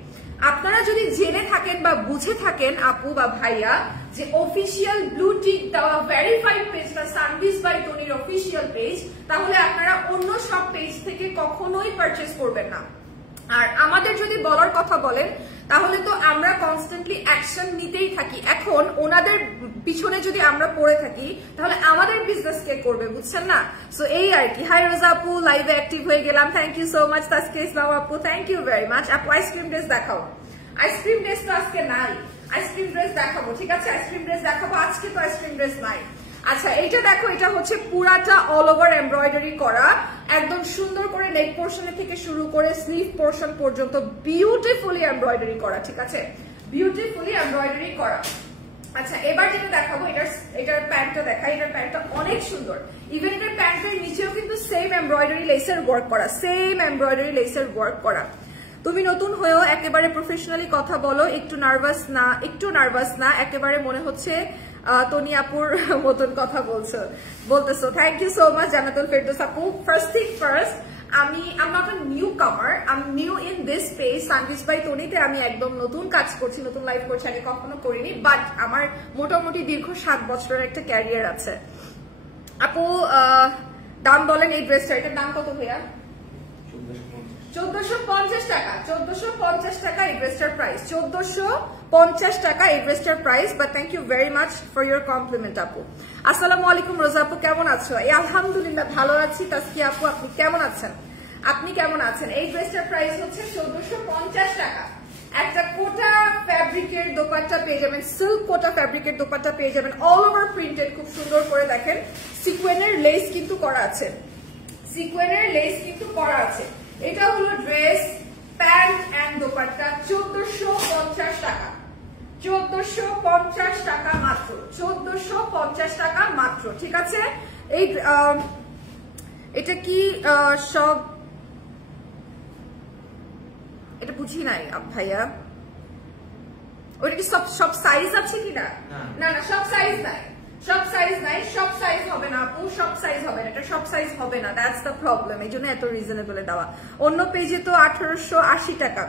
আপনারা যদি জেনে থাকেন বা বুঝে থাকেন আপু বা ভাইয়া যে অফিসিয়াল ব্লু টিক দেওয়া ভেরিফাইড পেজটা সানভিজ বাই তনির অফিসিয়াল পেজ, তাহলে আপনারা অন্য সব পেজ থেকে কখনোই পারচেস করবেন না, আর আমাদের যদি বলার কথা বলেন তাহলে তো আমরা কনস্ট্যান্টলি অ্যাকশন নিতেই থাকি। এখন ওনাদের পিছনে যদি আমরা পড়ে থাকি তাহলে আমাদের বিজনেস কে করবে, বুঝছেন না? সো এই আর কি। হাই রোজা আপু, লাইভে অ্যাক্টিভ হয়ে গেলাম, thank you so much. Taskia Islam আপু, থ্যাংক ইউ ভেরি মাচ। আপু আইসক্রিম ড্রেস দেখাও। আইসক্রিম ড্রেস তো আজকে নাই, আইসক্রিম ড্রেস দেখাবো, ঠিক আছে? আইসক্রিম ড্রেস দেখাবো, আজকে তো আইসক্রিম ড্রেস নাই। আচ্ছা এইটা দেখো, এটা হচ্ছে পুরাটা অল ওভার এমব্রয়ডারি করা, একদম সুন্দর করে নেক পোর্শন থেকে শুরু করে স্লিভ পোর্শন পর্যন্ত বিউটিফুলি এমব্রয়ডারি করা, ঠিক আছে? বিউটিফুলি এমব্রয়ডারি করা। আচ্ছা এবার যেটা দেখাবো, এটার প্যান্টটা দেখাই। এটার প্যান্টটা অনেক সুন্দর। ইভেন এটার প্যান্টের নিচেও কিন্তু সেম এমব্রয়ডারি লেসের ওয়ার্ক করা, সেম এমব্রয়ডারি লেসের ওয়ার্ক করা। তুমি নতুন হয়েও একেবারে প্রফেশনালি কথা বলো, একটু নার্ভাস না, একেবারে মনে হচ্ছে তনি আপুর মতন কথা বলতেছো। Thank you so much Jannatul Ferdous আপু। First thing first, I'm not a newcomer, I'm new in this space. Sanviz by তনিতে আমি একদম নতুন কাজ করছি, নতুন লাইভ করছি, আগে কখনো করিনি, বাট আমার মোটামুটি দীর্ঘ 7 বছরের একটা ক্যারিয়ার আছে। আপু দাম বলেন এই ড্রেসটা, এটার দাম কত ভাইয়া? 1450 টাকা। 1450 টাকা এই ড্রেসটার প্রাইস, 1450 টাকা এই ড্রেসটার price. But thank you very much for your compliment আপু। আসসালামু আলাইকুম রোজা আপু, কেমন আছো? আলহামদুলিল্লাহ ভালো আছি। তাসকিয়া আপু আপনি কেমন আছেন? এই ড্রেসটার প্রাইস হচ্ছে 1450 টাকা। একটা কোটা ফ্যাব্রিকের দোপাট্টা পেয়ে যাবেন, সিল্ক কোটা ফ্যাব্রিকের দোপাট্টা পেয়ে যাবেন, অল ওভার প্রিন্টেড, খুব সুন্দর করে দেখেন সিকোয়েনের লেস কিন্তু করা আছে, এটা হলো ড্রেস, প্যান্ট এন্ড দোপাট্টা। 1450 টাকা, 1450 টাকা মাত্র, 1450 টাকা মাত্র, ঠিক আছে? এই এটা কি সব, এটা বুঝি নাই ভাইয়া, ওইটা কি সব সাইজ আছে কিনা? না সব সাইজ নাই, সব সাইজ হবে না আপু, সব সাইজ হবে না, এটা সব সাইজ হবে না, দ্যাটস দ্য প্রবলেম। এই জন্য এত রিজনেবল দেওয়া। অন্য পেজে তো 1880 টাকা,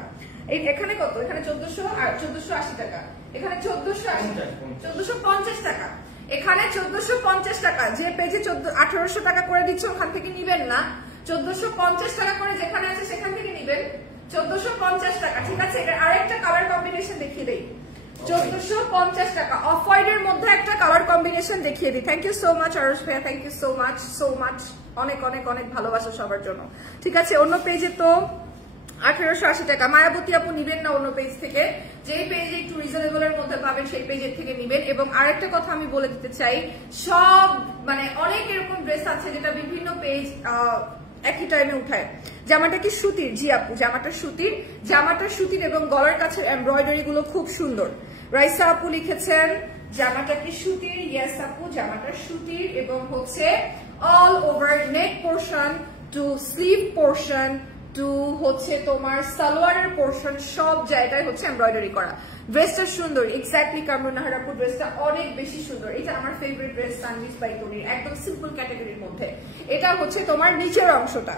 এখানে কত? এখানে 1480 টাকা, এখানে 1450 টাকা, এখানে 1450 টাকা। যে পেজে 1800 টাকা করে দিচ্ছে ওখান থেকে নিবেন না, 1450 টাকা করে যেখানে আছে সেখান থেকে নিবেন। 1450 টাকা, ঠিক আছে? এটা আরেকটা কালার কম্বিনেশন দেখিয়ে দেই। 1450 টাকা অফ হোয়াইটের মধ্যে একটা কালার কম্বিনেশন দেখিয়ে দিই। থ্যাংক ইউ সো মাচ আরশ ভাইয়া, থ্যাংক ইউ সো মাচ, অনেক অনেক অনেক ভালোবাসা সবার জন্য, ঠিক আছে? অন্য পেজে তো 1880 টাকা। মায়াবতী আপু নিবেন না অন্য পেজ থেকে, যেই পেজে একটু রিজনেবল এর মধ্যে পাবেন সেই পেজের থেকে নিবেন। এবং আরেকটা কথা আমি বলে দিতে চাই, সব মানে অনেক এরকম ড্রেস আছে যেটা বিভিন্ন পেজ একই টাইমে উঠায়। জামাটা কি সুতির? জি আপু জামাটা সুতির এবং গলার কাছে এমব্রয়ডারি গুলো খুব সুন্দর। রাইসা আপু লিখেছেন জামাটা কি সুতির? ইয়েস আপু জামাটা সুতির এবং হচ্ছে all over neck portion to sleeve portion to হচ্ছে তোমার সালোয়ারের পোর্শন, সব জায়গায় হচ্ছে এমব্রয়ডারি করা। ড্রেসটা সুন্দর, এক্স্যাক্টলি কামরুন নাহার আপু ড্রেসটা অনেক বেশি সুন্দর। এটা আমার ফেভারিট ড্রেস সানভিজ বাই তনির, একদম সিম্পল ক্যাটাগরির মধ্যে। এটা হচ্ছে তোমার নিচের অংশটা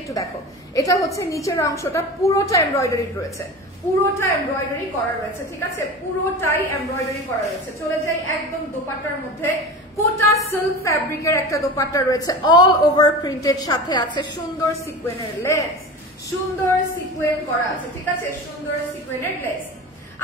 একটু দেখো, এটা হচ্ছে নিচের অংশটা পুরোটা এমব্রয়ডারি রয়েছে, পুরোটা এমব্রয়ডারি করা রয়েছে, ঠিক আছে? পুরোটাই এমব্রয়ডারি করা রয়েছে। চলে যাই একদম দোপাট্টার মধ্যে, কোটা সিল্ক ফ্যাব্রিকের একটা দোপাট্টা রয়েছে, অল ওভার প্রিন্টেড, সাথে আছে সুন্দর সিকোয়েনের লেস, সুন্দর সিকোয়েন করা আছে, ঠিক আছে? সুন্দর সিকোয়েনের লেস।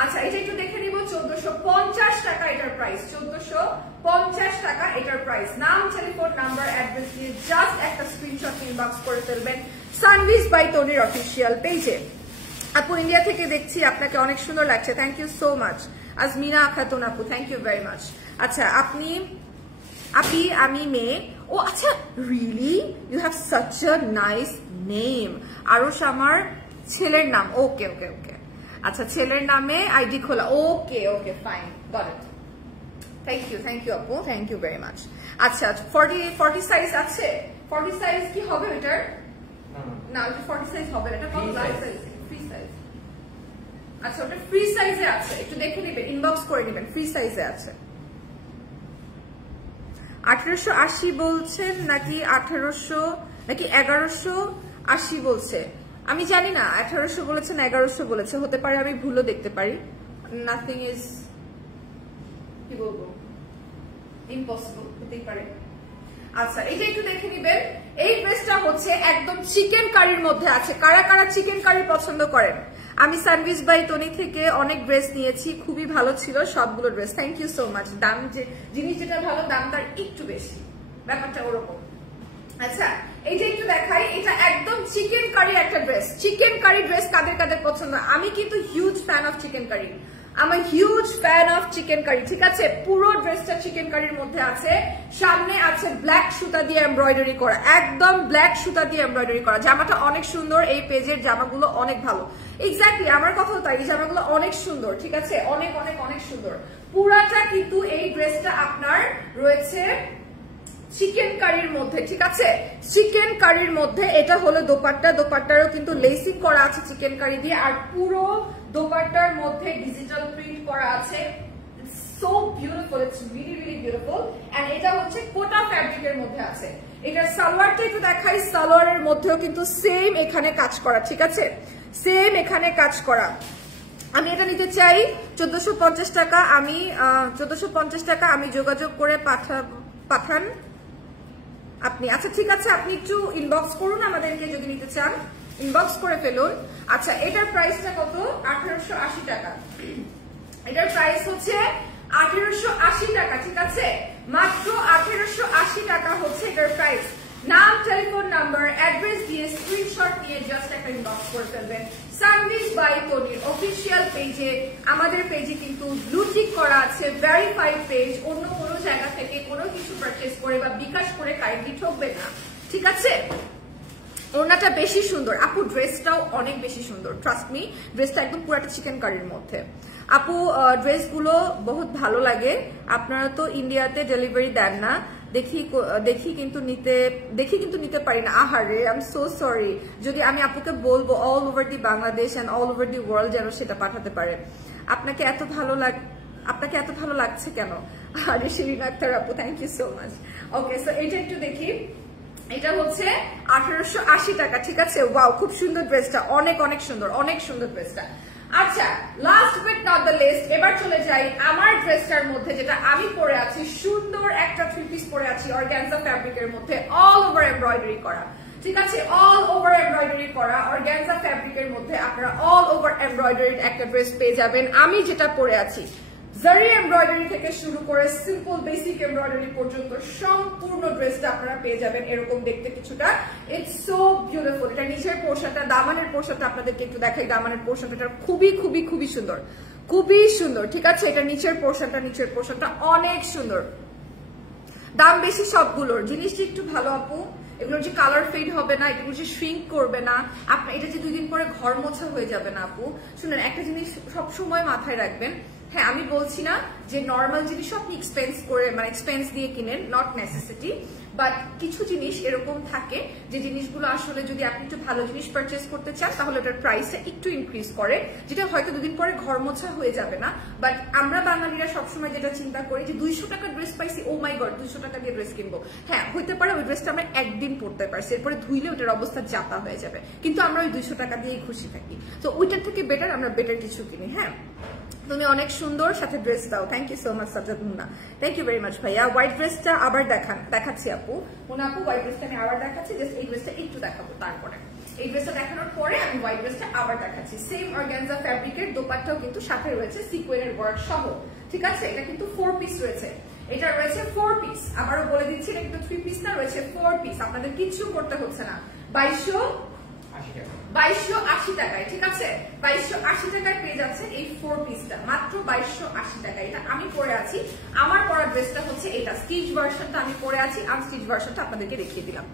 আচ্ছা এটা একটু দেখে নিব। 1450 টাকা এটার প্রাইস, 1450 টাকা এটার প্রাইস। নাম, টেলিফোন নাম্বার, অ্যাড্রেস দিয়ে জাস্ট একটা স্ক্রিনশট ইনবক্স করে ফেলবেন সানভিজ বাই তনির অফিসিয়াল পেজে। আপু ইন্ডিয়া থেকে দেখছি, আপনাকে অনেক সুন্দর লাগছে, thank you so much. Azmina Khatun আপু, থ্যাংক ইউ ভেরি মাচ। আচ্ছা আমি মেয়ে, ও আচ্ছা really you have such a nice name. Arosh আমার ছেলের নাম, ওকে, আচ্ছা ছেলের নামে আইডি খোলা, okay fine, got it. Thank you আপু, থ্যাংক ইউ ভেরি মাচ। আচ্ছা 40 সাইজ আছে? 40 সাইজ কি হবে এটার? না 40 সাইজ হবে না, এটা কত সাইজ? Free size. আচ্ছা ওটা ফ্রি সাইজে আছে, একটু দেখে নেবেন, ইনবক্স করে নেবেন, ফ্রি সাইজে আছে। 1880 বলছেন নাকি 1800 নাকি 1180 বলছে? আমি জানি না 1800 বলেছেন 1100 বলেছে, হতে পারে, আমি ভুলও দেখতে পারি। নাথিং ইজ কি বলবো ইম্পসিবল, হতেই পারে। আচ্ছা এটা একটু দেখে নিবেন। এই ড্রেসটা হচ্ছে একদম চিকেন কারির মধ্যে আছে। কারা কারা চিকেন কারি পছন্দ করেন? আমি সানভিজ বাই টনি থেকে অনেক ড্রেস নিয়েছি, খুবই ভালো ছিল সবগুলো dress. Thank you so much. দাম যে জিনিস যেটা ভালো দাম তার একটু বেশি, ব্যাপারটা ওরকম। আচ্ছা এইটা একটু দেখাই, এটা একদম চিকেন কারি একটা ড্রেস। চিকেন কারি ড্রেস কাদের কাদের পছন্দ? আমি কিন্তু huge fan of chikankari, আমি huge fan of chikankari, ঠিক আছে। পুরো ড্রেসটা চিকেন কারির মধ্যে আছে। সামনে আছে ব্ল্যাক সুতা দিয়ে এমব্রয়ডারি করা, একদম ব্ল্যাক সুতা দিয়ে এমব্রয়ডারি করা। জামাটা অনেক সুন্দর, এই পেজের জামাগুলো অনেক ভালো। এক্স্যাক্টলি আমার কথা তাই, এই জামাগুলো অনেক সুন্দর, ঠিক আছে, অনেক অনেক অনেক সুন্দর। পুরাটা কিন্তু এই ড্রেসটা আপনার রয়েছে চিকেন কারির মধ্যে, ঠিক আছে, চিকেন কারির মধ্যে। এটা হলো দোপাট্টা, দোপাট্টারও কিন্তু লেসিং করা আছে চিকেন কারি দিয়ে, আর পুরো দোপাট্টার মধ্যে ডিজিটাল প্রিন্ট করা আছে। So beautiful, it's really really beautiful. And এটা হচ্ছে কোটা ফ্যাব্রিকের মধ্যে আছে। এটার সালোয়ারটা একটু দেখাই, সালোয়ারের মধ্যেও কিন্তু সেম এখানে কাজ করা, ঠিক আছে, সেম এখানে কাজ করা। আমি এটা নিতে চাই 1450 টাকা। আমি 1450 টাকা আমি যোগাযোগ করে পাঠান আপনি। আচ্ছা ঠিক আছে, আপনি একটু ইনবক্স করুন আমাদেরকে যদি নিতে চান, ইনবক্স করে ফেলুন। আচ্ছা এটার প্রাইসটা কত? 1880 টাকা। এটার প্রাইস হচ্ছে 1880 টাকা, ঠিক আছে, মাত্র 1880 টাকা হচ্ছে এটার প্রাইস। নাম, টেলিফোন নাম্বার, অ্যাড্রেস দিয়ে স্ক্রিনশট নিয়ে জাস্ট একটা ইনবক্স করে ফেলবেন। সানভিজ বাই টনির অফিসিয়াল পেজে, আমাদের পেজে কিন্তু ব্লু টিক করা আছে, ভেরিফাইড পেজ। অন্য কোনো জায়গা থেকে কোনো কিছু পারচেজ করে বা বিকাশ করে কাইন্ডলি ঠকবেন না, ঠিক আছে। ওড়নাটা বেশি সুন্দর আপু, ড্রেসটাও অনেক বেশি সুন্দর, ট্রাস্ট মি। ড্রেসটা একদম পুরাটা চিকেন কারির মধ্যে আপু। ড্রেসগুলো বহুত ভালো লাগে। আপনারা তো ইন্ডিয়াতে ডেলিভারি দেন না, দেখি কিন্তু নিতে পারি না। আহারে, আই এম সো সরি। যদি আমি আপুকে বলবো all over the Bangladesh and all over the world যেন সেটা পাঠাতে পারে। আপনাকে এত ভালো লাগছে কেন? আরে শিরিন আক্তার আপু, thank you so much. Okay, so এটা একটু দেখি। এটা হচ্ছে 1880 টাকা, ঠিক আছে। ওয়াও, খুব সুন্দর ড্রেসটা, অনেক অনেক সুন্দর, অনেক সুন্দর ড্রেসটা। আচ্ছা last but not the least, এবার চলে যাই আমার ড্রেসটার মধ্যে, যেটা আমি পরে আছি। সুন্দর একটা থ্রি পিস পরে আছি অর্গানজা ফ্যাব্রিকের মধ্যে, অল ওভার এমব্রয়ডারি করা, ঠিক আছে, অল ওভার এমব্রয়ডারি করা অর্গানজা ফ্যাব্রিকের মধ্যে আপনারা অল ওভার এমব্রয়ডারিড একটা ড্রেস পেয়ে যাবেন। আমি যেটা পরে আছি জারি এমব্রয়ডারি থেকে শুরু করে সিম্পল বেসিক এমব্রয়ডারি পর্যন্ত সম্পূর্ণ ড্রেসটা আপনারা পেয়ে যাবেন এরকম দেখতে কিছুটা। It's so beautiful. এটা নিচের পোর্শনটা, দামানের পোর্শনটা আপনাদেরকে একটু দেখাই। দামানের পোর্শনটা খুবই খুবই খুবই সুন্দর, খুবই সুন্দর, ঠিক আছে। এটা নিচের পোর্শনটা অনেক সুন্দর। দাম বেশি সবগুলোর, জিনিসটা একটু ভালো আপু। এগুলোর যে কালার ফেড হবে না, এগুলো যে শ্রিঙ্ক করবে না, আপনার এটা যে 2 দিন পরে ঘর মোছা হয়ে যাবে না আপু। শুনেন, একটা জিনিস সবসময় মাথায় রাখবেন, হ্যাঁ আমি বলছি না যে নর্মাল জিনিস আপনি এক্সপেন্স দিয়ে কিনেন, নট নেসেসিটি, বাট কিছু জিনিস এরকম থাকে যে জিনিসগুলো আসলে যদি আপনি একটু ভালো জিনিস পারচেস করতে চান তাহলে ওটার প্রাইসটা একটু ইনক্রিজ করে, যেটা হয়তো 2 দিন পরে ঘর মোছা হয়ে যাবে না। বাট আমরা বাঙালিরা সবসময় যেটা চিন্তা করি যে 200 টাকার ড্রেস পাইছি, ও মাই গড 200 টাকা দিয়ে ড্রেস কিনবো। হ্যাঁ হইতে পারে ওই ড্রেসটা আমরা একদিন পরতে পারছি, এরপরে ধুইলে ওটার অবস্থা যাতা হয়ে যাবে, কিন্তু আমরা ওই 200 টাকা দিয়েই খুশি থাকি। তো ওইটার থেকে বেটার আমরা বেটার কিছু কিনি। হ্যাঁ তুমি অনেক সুন্দর, সাথে ড্রেস দাও। Thank you so much Sajjad Munna, thank you very much ভাইয়া। হোয়াইট ড্রেসটা আবার দেখাচ্ছি আপু, মুন্না আপু হোয়াইট ড্রেসটা আমি আবার দেখাচ্ছি। জাস্ট এই ড্রেসটা একটু দেখাবো, তারপরে এই ড্রেসটা দেখানোর পরে আমি হোয়াইট ড্রেসটা আবার দেখাচ্ছি। সেম অর্গানজা ফ্যাব্রিকের, দোপাট্টাও কিন্তু সাথে রয়েছে সিকোয়েনের ওয়ার্ক সহ, ঠিক আছে। এটা কিন্তু 4 পিস রয়েছে, এটা রয়েছে 4 পিস। আবারও বলে দিচ্ছি এটা কিন্তু 3 পিস না, রয়েছে 4 পিস। আপনাদের কিছু করতে হচ্ছে না। 2280 টাকায়, ঠিক আছে, 2280 টাকায় পেয়ে যাচ্ছেন এই 4 পিসটা মাত্র 2280 টাকায়। এটা আমি পরে আছি, আমার পরা ড্রেসটা হচ্ছে এটা, স্টিচ ভার্সনটা আমি পরে আছি, আনস্টিচ ভার্সনটা আপনাদেরকে দেখিয়ে দিলাম।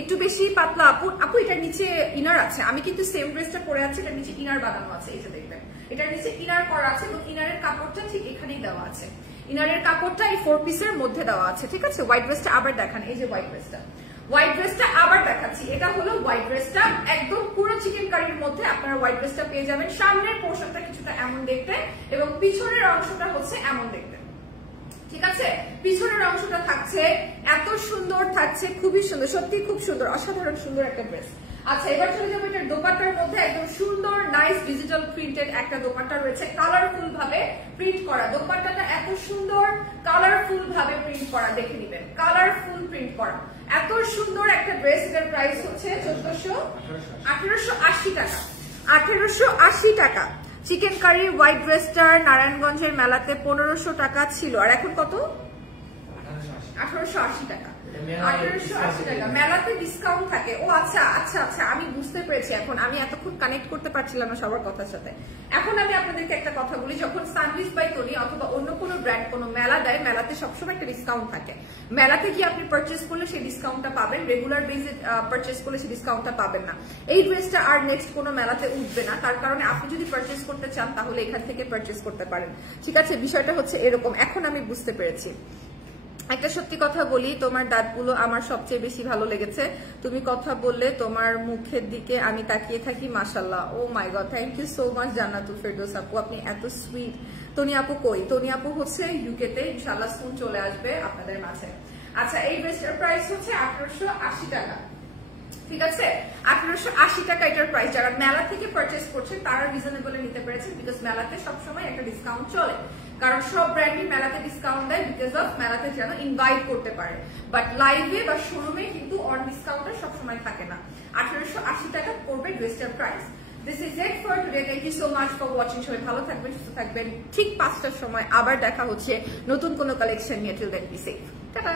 একটু বেশি পাতলা আপু এটার নিচে ইনার আছে। আমি কিন্তু সেম ড্রেসটা পরে আছি, এটার নিচে ইনার বানানো আছে, এই যে দেখবেন এটার নিচে ইনার করা আছে, এবং ইনারের কাপড়টা ঠিক এখানেই দেওয়া আছে। ইনারের কাপড়টা এই 4 পিসের মধ্যে দেওয়া আছে, ঠিক আছে। হোয়াইট ড্রেসটা আবার দেখান, এই যে হোয়াইট ড্রেসটা আবার দেখাচ্ছি। এটা হলো হোয়াইট ড্রেসটা, একদম পুরো চিকেন কারির মধ্যে আপনারা হোয়াইট ড্রেসটা পেয়ে যাবেন। সামনের পোর্শনটা কিছুটা এমন দেখতে, এবং পিছনের অংশটা হচ্ছে এমন দেখতে, ঠিক আছে। পিছনের অংশটা থাকছে এত সুন্দর, থাকছে খুবই সুন্দর, সত্যি খুব সুন্দর, অসাধারণ সুন্দর একটা ড্রেস। আচ্ছা এবার চলে যাবো এটার দোপাট্টার মধ্যে একদম সুন্দর নাইস ডিজিটাল প্রিন্টেড একটা দোপাট্টা রয়েছে, কালারফুল ভাবে প্রিন্ট করা। দোপাট্টাটা এত সুন্দর কালারফুল ভাবে প্রিন্ট করা, দেখে নিবেন কালারফুল প্রিন্ট করা। এত সুন্দর একটা ড্রেস, এটার প্রাইস হচ্ছে 1880 টাকা। 1880 টাকা। চিকেন কারি হোয়াইট ড্রেসটার নারায়ণগঞ্জের মেলাতে 1500 টাকা ছিল, আর এখন কত? 1880 টাকা। 1880 টাকা। মেলাতে ডিসকাউন্ট থাকে। ও আচ্ছা আচ্ছা আচ্ছা, আমি বুঝতে পেরেছি এখন। আমি এতক্ষণ কানেক্ট করতে পারছিলাম না সবার কথার সাথে। এখন আমি আপনাদেরকে একটা কথা বলি, যখন সানভিজ বাই টনি অথবা অন্য কোনো ব্র্যান্ড কোনো মেলা দেয়, মেলাতে সবসময় একটা ডিসকাউন্ট থাকে। মেলাতে গিয়ে আপনি পারচেস করলে সেই ডিসকাউন্টটা পাবেন, রেগুলার বেসে পারচেস করলে সেই ডিসকাউন্টটা পাবেন না। এই ড্রেসটা আর নেক্সট কোনো মেলাতে উঠবে না, তার কারণে আপনি যদি পারচেস করতে চান তাহলে এখান থেকে পারচেস করতে পারেন। ঠিক আছে, বিষয়টা হচ্ছে এরকম। এখন আমি বুঝতে পেরেছি। একটা সত্যি কথা বলি, তোমার দাঁতগুলো আমার সবচেয়ে বেশি ভালো লেগেছে। তুমি কথা বললে তোমার মুখের দিকে আমি তাকিয়ে থাকি, মাশাআল্লাহ। Oh my god, thank you so much Jannatul Ferdous আপু, আপনি এত সুইট। টনি আপু কই? টনি আপু হচ্ছে ইউকে তে, ইনশাআল্লাহ সুন চলে আসবে আপনাদের মাঝে। আচ্ছা এই ড্রেসটার প্রাইস হচ্ছে 1880 টাকা। ঠিক আছে, 1880 টাকা এটার প্রাইস। যারা মেলা থেকে পারচেস করছে তারা রিজনেবল নিতে পেরেছেন, বিকজ মেলাতে সবসময় একটা ডিসকাউন্ট চলে। কারণ সব ব্র্যান্ডই মেলাতে ডিসকাউন্ট দেয় বিকজ অফ মেলাতে যেন ইনভাইট করতে পারে, বাট লাইভে বা শোরুমে কিন্তু অন ডিসকাউন্টটা সবসময় থাকে না। 1880 টাকা পড়বে ড্রেসটার price. This is it for today. Thank you so much for watching. সবাই ভালো থাকবেন, সুস্থ থাকবেন। ঠিক 5টার সময় আবার দেখা হচ্ছে নতুন কোনো কালেকশন নিয়ে। Till then be safe, tata.